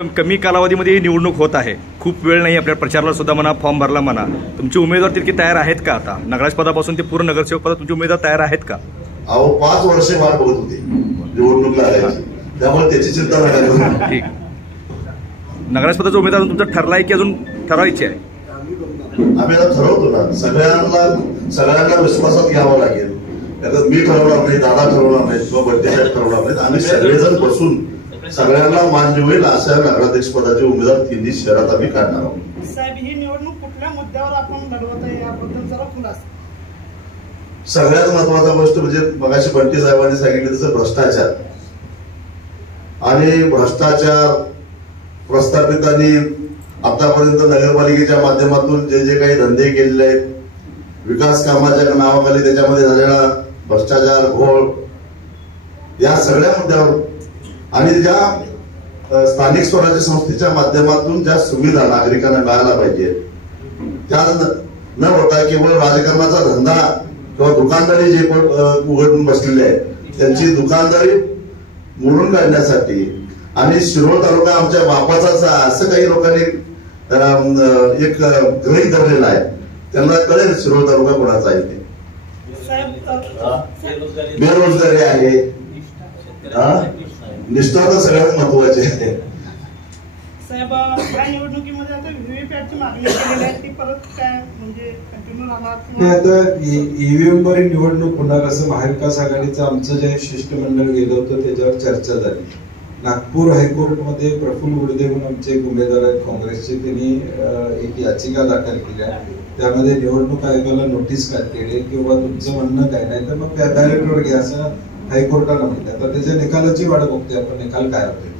कमी कालावधीमध्ये ही निवडणूक होत आहे. खूप वेळ नाही आपल्या प्रचाराला सुद्धा म्हणा, फॉर्म भरला म्हणा. तुमचे उमेदवार तितके तयार आहेत का? आता नगराध्यक्ष पदापासून ते पूर्ण नगरसेवक पद तुमचे उमेदवार तयार आहेत का? अहो 5 वर्षे वाट बघत होती निवडणूक लागायची, त्यामुळे त्याची चिंता नाही. ठीक. नगराध्यक्ष पदाचा उमेदवार तुमचा ठरलाय की अजून ठरवायचे आहे? आम्ही आता ठरवतो ना, सगळ्यांना विश्वासात घ्यावं लागेल. त्यात मी ठरवणार नाही, दादा ठरवणार नाही किंवा बड्डे साहेब ठरवणार नाहीत. आम्ही सगळेजण बसून सगळ्यांना मान्य होईल अशा नगराध्यक्ष पदाचे उमेदवार तिन्ही शहरात आम्ही काढणार आहोत. साहेब, ही निवडणूक कुठल्या मुद्द्यावर आपण लढवत आहे याबद्दल जरा खुलासा. सगळ्यात महत्वाचा गोष्ट म्हणजे मगाशी बंटी साहेबांनी सांगितलं तसं भ्रष्टाचार आणि भ्रष्टाचार प्रस्थापितांनी आतापर्यंत नगरपालिकेच्या माध्यमातून जे जे काही धंदे केलेले आहेत, विकास कामाच्या नावाखाली त्याच्यामध्ये झालेला भ्रष्टाचार, घोळ, या सगळ्या मुद्द्यावर आणि ज्या स्थानिक स्वराज्य संस्थेच्या माध्यमातून ज्या सुविधा नागरिकांना मिळायला पाहिजे त्या न होता केवळ राजकारणाचा धंदा किंवा दुकानदारी जे उघडून बसलेले आहेत त्यांची दुकानदारी मोडून काढण्यासाठी आणि शिरोळ तालुका आमच्या बापाचाच असं काही लोकांनी एक गृहीत धरलेला आहे. त्यांना कळेल शिरोळ तालुका कोणाचा आहे ते. बेरोजगारी आहे, निष्ठा तर सगळ्यात महत्वाची आहे. साहेब, या निवडणुकीमध्ये आता व्हीव्हीपॅटची मागणी केलेली आहे, ती परत काय म्हणजे कंटिन्यू राहणार? आता ईव्हीएम वर निवडणूक पुन्हा कसं महाविकास आघाडीचं आमचं जे शिष्टमंडळ गेलं होतं त्याच्यावर चर्चा झाली. नागपूर हायकोर्टमध्ये प्रफुल्ल गुडदे म्हणून आमचे एक उमेदवार आहेत काँग्रेसचे, त्यांनी एक याचिका दाखल केल्या. त्यामध्ये निवडणूक आयोगाला नोटीस काढलेली किंवा तुमचं म्हणणं काय नाही तर मग त्या डायरेक्टवर घ्या असं हायकोर्टाला म्हणतात. आता त्याच्या निकालाची वाट बघतोय आपण, निकाल काय होते.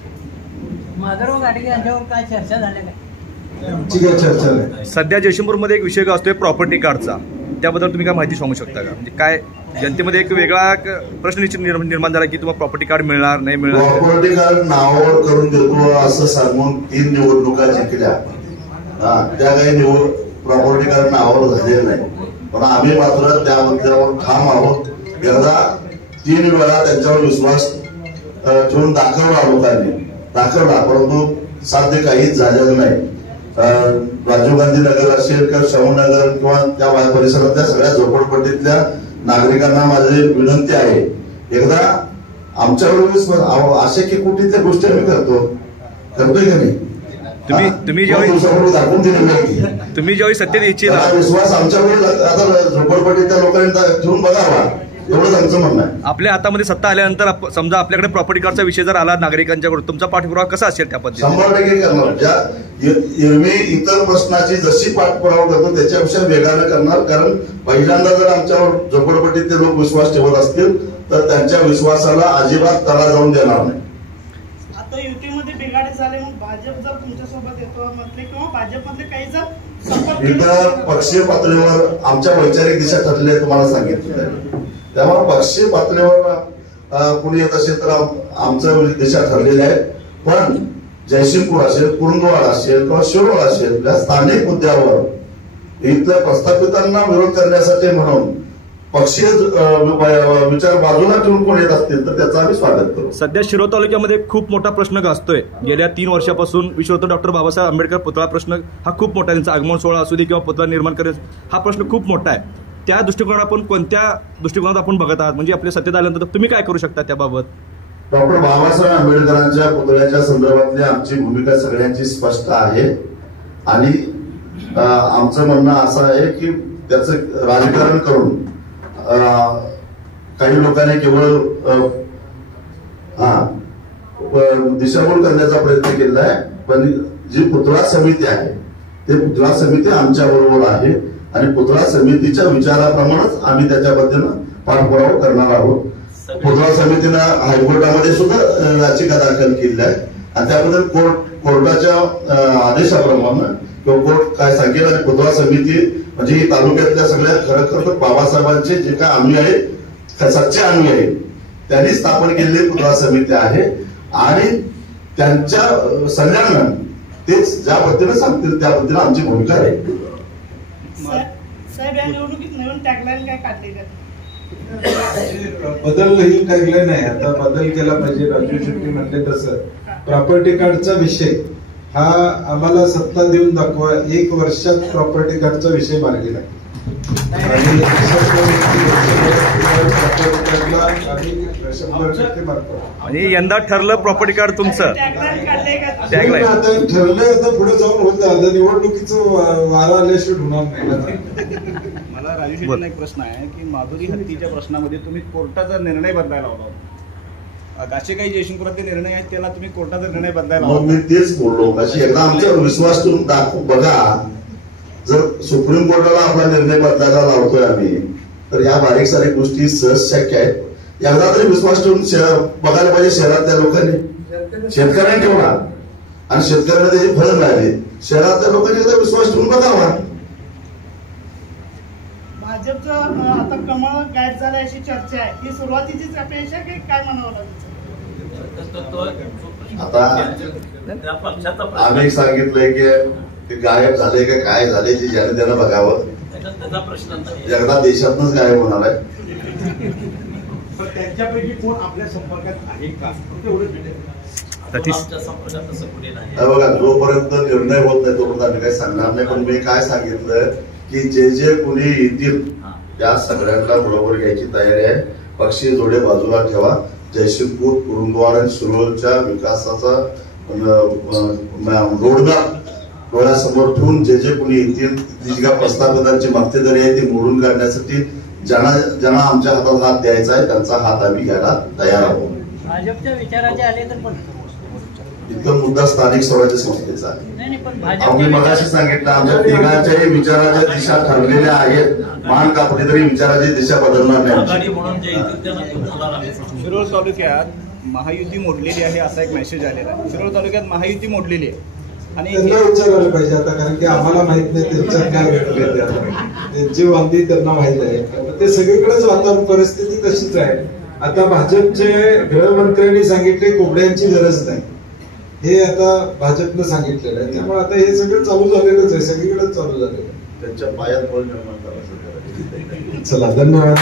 माधवराव गाडगे यांच्यावर काय चर्चा झाली काय? आमची काय चर्चा नाही. सध्या जयसिंगपूरमध्ये एक विषय असतोय प्रॉपर्टी कार्डचा, त्याबद्दल तुम्ही काय माहिती सांगू शकता का? म्हणजे काय जनतेमध्ये एक वेगळा प्रश्न निर्माण झाला की तुम्हाला प्रॉपर्टी कार्ड मिळणार नाही मिळणार. प्रॉपर्टी कार्ड नावावर करून देतो असं सांगून 3 निवडणुका जिंकल्या. त्या काही प्रॉपर्टी कार्ड नावावर झालेलं नाही, पण आम्ही मात्र त्या मुद्द्यावर ठाम आहोत. एकदा 3 वेळा त्यांच्यावर विश्वास ठेवून दाखवला लोकांनी, परंतु साध्य काहीच झालेलं नाही. राजीव गांधी नगर असेल किंवा श्रवणनगर किंवा त्या परिसरातल्या सगळ्या झोपडपट्टीतल्या नागरिकांना माझी विनंती आहे, एकदा आमच्यावर विश्वास, अशा की कुठे गोष्टी आम्ही करतोय का नाही. तुम्ही ज्यावेळी दाखवून दिली नाही, तुम्ही ज्यावेळी सत्तेत इच्छिता विश्वास आमच्यावर आता झोपडपट्टीतल्या लोकांनी ठेवून बघावा, एवढंच आमचं म्हणणं आहे. आपल्या हातामध्ये सत्ता आल्यानंतर समजा आपल्याकडे प्रॉपर्टी कार्डचा विषय जर आला नागरिकांच्याकडून, तुमचा पाठपुरावा कसा असेल त्या पद्धतीने? 100% करणार. ज्या एरवी इतर प्रश्नाची जशी पाठपुरावा करतो त्याच्यापेक्षा वेगानं करणार. कारण पहिल्यांदा जर आमच्यावर झोपडपट्टीतले लोक विश्वास ठेवत असतील तर त्यांच्या विश्वासाला अजिबात तडा जाऊन देणार नाही. आता युतीमध्ये बिघाडी झाले, मग भाजप जर तुमच्यासोबत येतो म्हटले किंवा भाजपमधले काही जर इथं पक्षीय पातळीवर आमच्या वैचारिक दिशा ठरलेल्या तुम्हाला सांगितलं, त्यामुळे पक्षीय पातळीवर कुणी येत असेल तर आमचं दिशा ठरलेली आहे. पण जयसिंगपूर असेल, कुरुंदवाड असेल किंवा शिरोळ असेल या स्थानिक मुद्द्यावर इथल्या प्रस्थापितांना विरोध करण्यासाठी म्हणून पक्षीय विचार बाजूला ठेवून कोण येत असतील तर त्याचं आम्ही स्वागत करू. सध्या शिरोळ तालुक्यामध्ये खूप मोठा प्रश्न गाजतोय. गेल्या 3 वर्षापासून विश्वरत्न डॉक्टर बाबासाहेब आंबेडकर पुतळा प्रश्न हा खूप मोठा आहे. त्यांचा आगमन सोहळा असू दे किंवा पुतळा निर्माण करणे हा प्रश्न खूप मोठा आहे. त्या दृष्टिकोनात आपण कोणत्या दृष्टिकोनात आपण बघत आहात, म्हणजे आपल्या सत्तेत आल्यानंतर तुम्ही काय करू शकता त्याबाबत? डॉक्टर बाबासाहेब आंबेडकरांच्या पुतळ्याच्या संदर्भातली आमची भूमिका सगळ्यांची स्पष्ट आहे आणि आमचं म्हणणं असं आहे की त्याचं राजकारण करून काही लोकांनी केवळ दिशाभूल करण्याचा प्रयत्न केला आहे. पण जी पुतळा समिती आहे ते पुतळा समिती आमच्या बरोबर आहे आणि पुतळा समितीच्या विचाराप्रमाणेच आम्ही त्याच्या पद्धतीनं पाठपुरावा करणार आहोत. पुतळा समितीनं हायकोर्टामध्ये सुद्धा याचिका दाखल केली आहे आणि त्याबद्दल कोर्टाच्या आदेशाप्रमाणे किंवा कोर्ट काय सांगेल आणि पुतळा समिती म्हणजे ही तालुक्यातल्या सगळ्या खरं बाबासाहेबांचे जे काय अनुयायी आहेत, सच्चे अनुयायी आहेत, त्यांनी स्थापन केलेली पुतळा समिती आहे आणि त्यांच्या सल्ल्यानं तेच ज्या पद्धतीने सांगतील त्या पद्धतीने आमची भूमिका आहे. साहेब, या निवडणुकीत नवीन टॅगलाईन काय काढली का? बदल ही टॅगलाईन आहे. आता बदल केला पाहिजे, राजू शेट्टी म्हणले तसं प्रॉपर्टी कार्डचा विषय हा आम्हाला सत्ता देऊन दाखवा, 1 वर्षात प्रॉपर्टी कार्डचा विषय मार्गी लागेल आणि 100% मार्ग. म्हणजे यंदा ठरलं प्रॉपर्टी कार्ड तुमचं. टॅगलाईन काढले का टॅगलाईन आता ठरलं, आता पुढे जाऊन होत आता निवडणुकीचं वारा आल्याशिवाय होणार नाही. मला राजू शेट्टींना एक प्रश्न आहे की माधुरी हत्तीच्या प्रश्नामध्ये तुम्ही कोर्टाचा निर्णय बदलायला लावला होता. असे काही जयशंकरातले निर्णय आहेत त्याला तुम्ही कोर्टाचा निर्णय बदलायला मग लावला. मी तेच बोललो, अशी एकदा आमच्यावर विश्वास ठेवून दाखवू बघा. जर सुप्रीम कोर्टाला आपला निर्णय बदलायला लावतोय आम्ही, तर या बारीक सारीक गोष्टी सहज शक्य आहेत. एकदा तरी विश्वास ठेवून बघायला पाहिजे शहरातल्या लोकांनी. शेतकऱ्यांनी ठेवला आणि शेतकऱ्यांना त्याची फळं मिळाली. शहरातल्या लोकांनी एकदा विश्वास ठेवून बघावा. भाजपचं आता कमळ गायब झालं अशी चर्चा आहे. ही सुरुवातीचीच अपयश आहे की काय म्हणावं लागेल? आता आम्ही सांगितलंय की ते गायब झाले का काय झाले ते ज्याने त्यानं बघावं. एकदा देशातनच गायब होणार आहे. त्यांच्यापैकी कोण आपल्या संपर्कात आहे का? बघा, जोपर्यंत निर्णय होत नाही तोपर्यंत आम्ही काही सांगणार नाही. पण मी काय सांगितलं की जे कोणी येतील त्या सगळ्यांना बरोबर घ्यायची तयारी आहे. पक्षी जोडे बाजूला ठेवा. जयसिंगपूर, कुरुंदवाड आणि सुरोलच्या विकासाचा रोडमॅप डोळ्यासमोर ठेवून जे कोणी येतील, ती जी काय प्रस्थापितांची मक्तेदारी आहे ती मोडून काढण्यासाठी ज्यांना आमच्या हातात हात द्यायचा आहे त्यांचा हात आम्ही घ्यायला तयार आहोत. भाजपच्या विचाराचे आले तर पण इथं मुद्दा स्थानिक स्वराज्य संस्थेचा आहे. नाही पण आम्ही भाजपच्या मगाशी सांगितलं आमच्या तिघांच्याही विचाराच्या दिशा ठरलेल्या आहेत. मान कापली तरी विचाराची दिशा बदलणार नाही. शिरोळ तालुक्यात महायुती मोडलेली आहे असा एक मेसेज आलेला आहे. शिरोळ तालुक्यात महायुती मोडलेली आहे आणि त्यांना विचारायला पाहिजे आता, कारण की आम्हाला माहित नाही त्यांच्यात काय भेटले. त्यांची वांदी त्यांना माहित आहे. ते सगळीकडेच वातावरण परिस्थिती तशीच आहे. आता भाजपचे गृहमंत्र्यांनी सांगितले कोंबड्यांची गरज नाही, हे आता भाजपनं सांगितलेलं आहे. त्यामुळे आता हे सगळं चालू झालेलंच आहे, सगळीकडेच चालू झालेलं आहे. त्यांच्या पायात बळ निर्माण करायचं. चला, धन्यवाद.